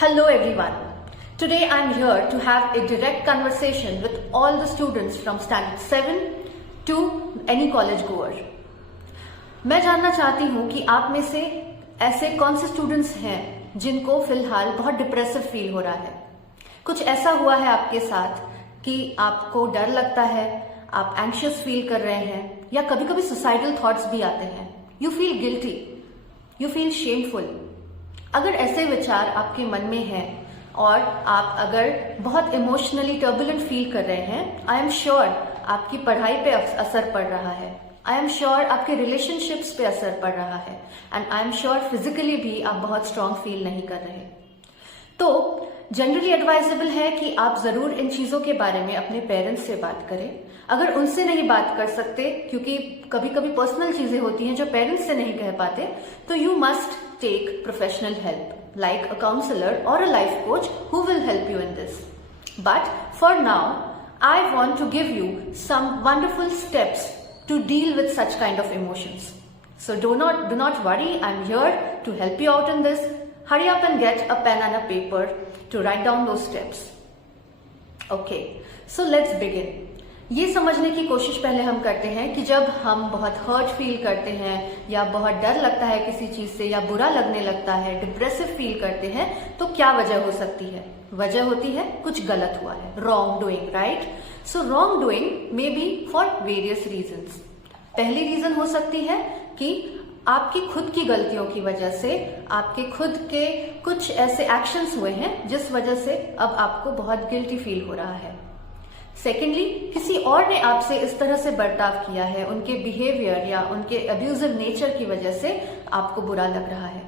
Hello everyone. Today I am here to have a direct conversation with all the students from standard 7 to any college goer. मैं जानना चाहती हूँ कि आप में से ऐसे कौन से स्टूडेंट्स हैं जिनको फिलहाल बहुत डिप्रेसिव फील हो रहा है। कुछ ऐसा हुआ है आपके साथ कि आपको डर लगता है, आप एंग्शियस फील कर रहे हैं या कभी कभी सुसाइडल थॉट्स भी आते हैं। You feel guilty, you feel shameful. अगर ऐसे विचार आपके मन में हैं और आप अगर बहुत इमोशनली टर्बुलेंट फील कर रहे हैं, आई एम श्योर आपकी पढ़ाई पे असर पड़ रहा है, आई एम श्योर आपके रिलेशनशिप्स पे असर पड़ रहा है and I am sure physically भी आप बहुत स्ट्रांग फील नहीं कर रहे। तो जनरली एडवाइजेबल है कि आप जरूर इन चीजों के बारे में अपने पेरेंट्स से बात करें। अगर उनसे नहीं बात कर सकते, क्योंकि कभी कभी पर्सनल चीजें होती हैं जो पेरेंट्स से नहीं कह पाते, तो you must take professional help like a counselor or a life coach who will help you in this. But for now, I want to give you some wonderful steps to deal with such kind of emotions. So do not worry, I'm here to help you out in this. Hurry up and get a pen and a paper to write down those steps. Okay, so let's begin. ये समझने की कोशिश पहले हम करते हैं कि जब हम बहुत हर्ट फील करते हैं या बहुत डर लगता है किसी चीज से या बुरा लगने लगता है, डिप्रेसिव फील करते हैं, तो क्या वजह हो सकती है। वजह होती है कुछ गलत हुआ है, wrong doing, right. So wrong doing may be for various reasons. पहली रीजन हो सकती है कि आपकी खुद की गलतियों की वजह से आपके खुद के कुछ ऐसे एक्शंस हुए हैं जिस वजह से अब आपको बहुत गिल्टी फील हो रहा है। सेकेंडली, किसी और ने आपसे इस तरह से बर्ताव किया है, उनके बिहेवियर या उनके अब्यूजिव नेचर की वजह से आपको बुरा लग रहा है।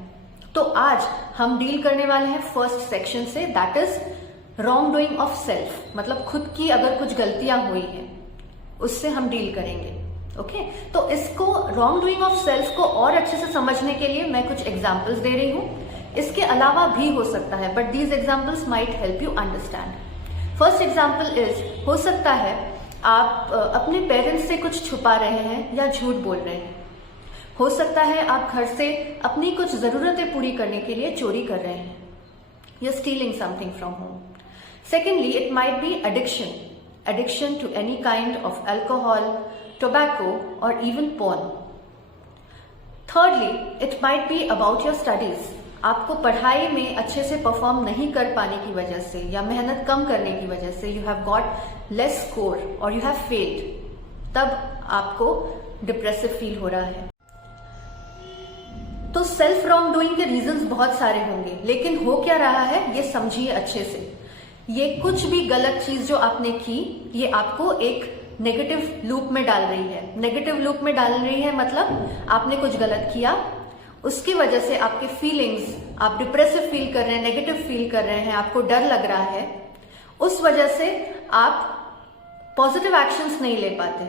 तो आज हम डील करने वाले हैं फर्स्ट सेक्शन से, that is wrong doing of self. मतलब खुद की अगर कुछ गलतियां हुई हैं उससे हम डील करेंगे। ओके, तो इसको रॉन्ग डूइंग ऑफ सेल्फ को और अच्छे से समझने के लिए मैं कुछ एग्जाम्पल्स दे रही हूं। इसके अलावा भी हो सकता है, but these examples might help you understand. First example is, हो सकता है आप अपने पेरेंट्स से कुछ छुपा रहे हैं या झूठ बोल रहे हैं। हो सकता है आप घर से अपनी कुछ जरूरतें पूरी करने के लिए चोरी कर रहे हैं, you are stealing something from home. Secondly, it might be addiction to any kind of alcohol, tobacco और even porn. Thirdly, it might be about your studies. आपको पढ़ाई में अच्छे से परफॉर्म नहीं कर पाने की वजह से या मेहनत कम करने की वजह से you have got less score और यू हैव फेल्ड, तब आपको डिप्रेसिव फील हो रहा है। तो सेल्फ रॉन्ग डूइंग के रीजंस बहुत सारे होंगे, लेकिन हो क्या रहा है ये समझिए अच्छे से। ये कुछ भी गलत चीज जो आपने की, ये आपको एक नेगेटिव लूप में डाल रही है। नेगेटिव लूप में डाल रही है मतलब आपने कुछ गलत किया, उसकी वजह से आपके फीलिंग्स, आप डिप्रेसिव फील कर रहे हैं, नेगेटिव फील कर रहे हैं, आपको डर लग रहा है, उस वजह से आप पॉजिटिव एक्शंस नहीं ले पाते।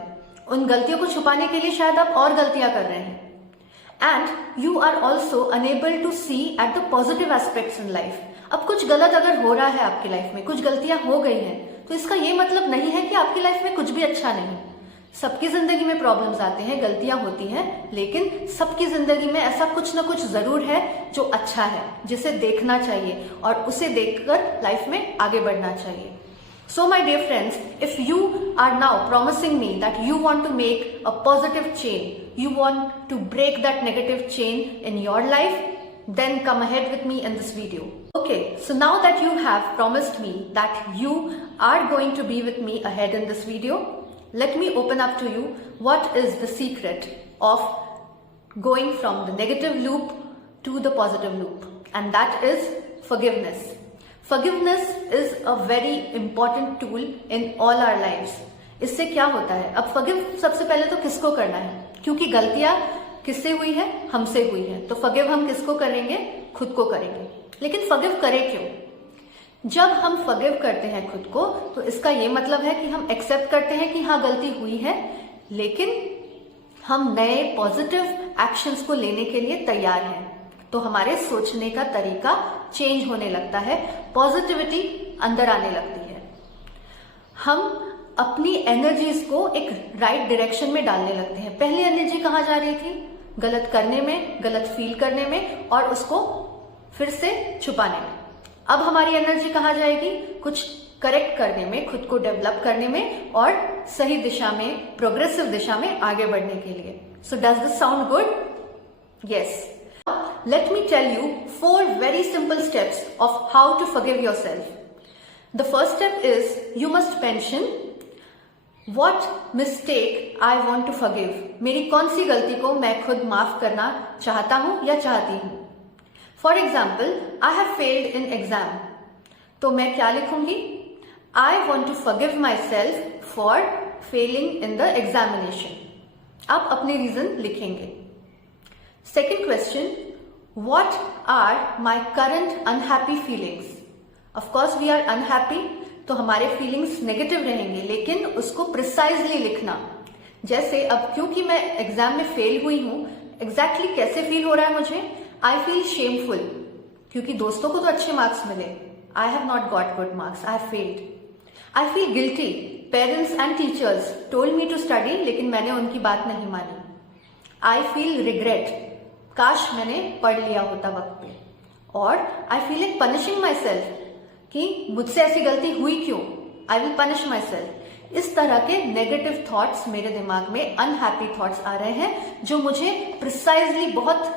उन गलतियों को छुपाने के लिए शायद आप और गलतियां कर रहे हैं and you are also unable to see at the positive aspects in life. अब कुछ गलत अगर हो रहा है आपकी लाइफ में, कुछ गलतियां हो गई हैं, तो इसका ये मतलब नहीं है कि आपकी लाइफ में कुछ भी अच्छा नहीं। सबकी जिंदगी में प्रॉब्लम्स आते हैं, गलतियां होती हैं, लेकिन सबकी जिंदगी में ऐसा कुछ ना कुछ जरूर है जो अच्छा है, जिसे देखना चाहिए और उसे देखकर लाइफ में आगे बढ़ना चाहिए। So my dear friends, if you are now promising me that you want to make a positive change, you want to break that negative chain in your life, then come ahead with me in this video. Okay, so now that you have promised me that you are going to be with me ahead in this video, let me open up to you what is the secret of going from the negative loop to the positive loop, and that is forgiveness. Forgiveness is a very important tool in all our lives. इससे क्या होता है, अब forgive सबसे पहले तो किसको करना है, क्योंकि गलतियां किससे हुई है, हमसे हुई है, तो forgive हम किसको करेंगे, खुद को करेंगे। लेकिन forgive करें क्यों? जब हम फॉरगिव करते हैं खुद को, तो इसका ये मतलब है कि हम एक्सेप्ट करते हैं कि हाँ गलती हुई है, लेकिन हम नए पॉजिटिव एक्शंस को लेने के लिए तैयार हैं। तो हमारे सोचने का तरीका चेंज होने लगता है, पॉजिटिविटी अंदर आने लगती है। हम अपनी एनर्जीज को एक राइट डायरेक्शन में डालने लगते हैं। पहली एनर्जी कहाँ जा रही थी, गलत करने में, गलत फील करने में और उसको फिर से छुपाने में। अब हमारी एनर्जी कहाँ जाएगी? कुछ करेक्ट करने में, खुद को डेवलप करने में और सही दिशा में, प्रोग्रेसिव दिशा में आगे बढ़ने के लिए. So does this sound good? Yes. Let me tell you 4 very simple steps of how to forgive yourself. The first step is you must mention what mistake I want to forgive. मेरी कौन सी गलती को मैं खुद माफ करना चाहता हूं या चाहती हूं. For example, I have failed in exam. तो मैं क्या लिखूंगी? I want to forgive myself for failing in the examination. आप अपने रीजन लिखेंगे. Second question, what are my current unhappy feelings? Of course we are unhappy, तो हमारे feelings negative रहेंगे, लेकिन उसको प्रिसाइजली लिखना. जैसे अब क्योंकि मैं एग्जाम में फेल हुई हूं, एग्जैक्टली कैसे फील हो रहा है मुझे? आई फील शेमफुल, क्योंकि दोस्तों को तो अच्छे मार्क्स मिले, I have not got good marks, I have failed. I feel guilty, parents and teachers told me to study, लेकिन मैंने उनकी बात नहीं मानी. आई फील रिग्रेट, काश मैंने पढ़ लिया होता वक्त पे. और I feel like punishing my self, कि मुझसे ऐसी गलती हुई क्यों? I will punish my self. इस तरह के नेगेटिव थॉट्स मेरे दिमाग में, अनहैप्पी थॉट्स आ रहे हैं, जो मुझे प्रिसाइजली बहुत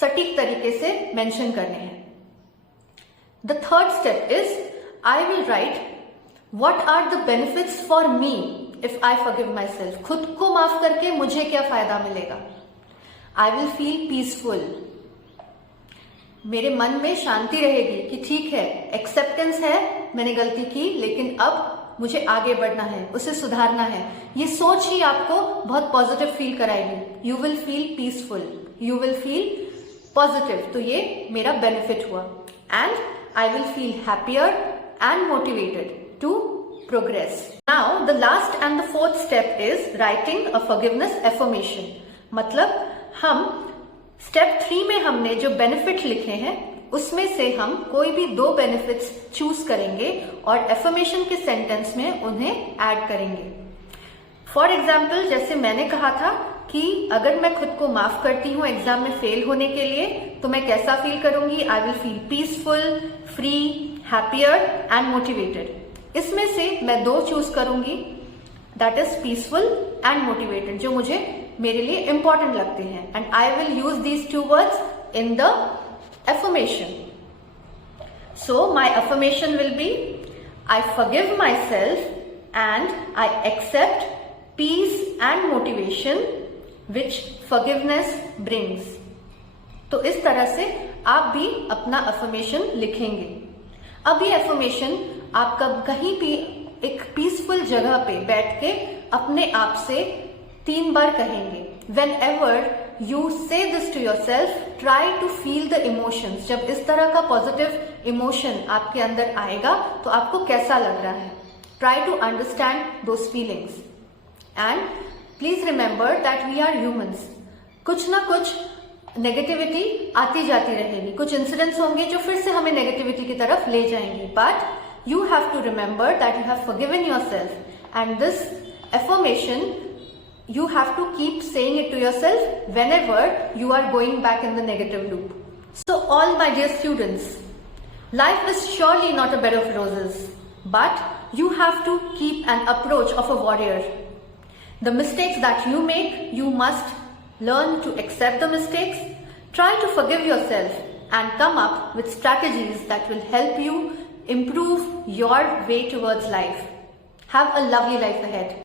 सटीक तरीके से मेंशन करने हैं. The third step is I will write what are the benefits for me if I forgive myself. खुद को माफ करके मुझे क्या फायदा मिलेगा? I will feel peaceful. मेरे मन में शांति रहेगी कि ठीक है, एक्सेप्टेंस है, मैंने गलती की, लेकिन अब मुझे आगे बढ़ना है, उसे सुधारना है. ये सोच ही आपको बहुत पॉजिटिव फील कराएगी. You will feel peaceful, you will feel positive. तो ये मेरा बेनिफिट हुआ. And I will feel happier and motivated to progress. Now the last and the fourth step is writing a forgiveness affirmation. मतलब हम step 3 में हमने जो benefit लिखे हैं, उसमें से हम कोई भी 2 बेनिफिट्स चूज करेंगे और एफर्मेशन के सेंटेंस में उन्हें ऐड करेंगे. फॉर एग्जाम्पल, जैसे मैंने कहा था कि अगर मैं खुद को माफ करती हूं एग्जाम में फेल होने के लिए, तो मैं कैसा फील करूंगी? I will feel peaceful, free, happier and motivated. इसमें से मैं 2 चूज करूंगी, that is peaceful and motivated, जो मुझे मेरे लिए इंपॉर्टेंट लगते हैं. And I will use these 2 words in the affirmation. So my affirmation will be I forgive myself and I accept peace and motivation which forgiveness brings. तो इस तरह से आप भी अपना एफर्मेशन लिखेंगे. अब ये एफर्मेशन आप कहीं भी एक पीसफुल जगह पे बैठ के अपने आप से 3 बार कहेंगे. Whenever you say this to yourself, try to feel the emotions. जब इस तरह का पॉजिटिव इमोशन आपके अंदर आएगा तो आपको कैसा लग रहा है? Try to understand those feelings. And please remember that we are humans. कुछ ना कुछ नेगेटिविटी आती जाती रहेगी, कुछ इंसिडेंट्स होंगे जो फिर से हमें नेगेटिविटी की तरफ ले जाएंगे. But you have to remember that you have forgiven yourself, and this affirmation you have to keep saying it to yourself whenever you are going back in the negative loop. So all my dear students, life is surely not a bed of roses, but you have to keep an approach of a warrior. The mistakes that you make, you must learn to accept the mistakes, try to forgive yourself and come up with strategies that will help you improve your way towards life. Have a lovely life ahead.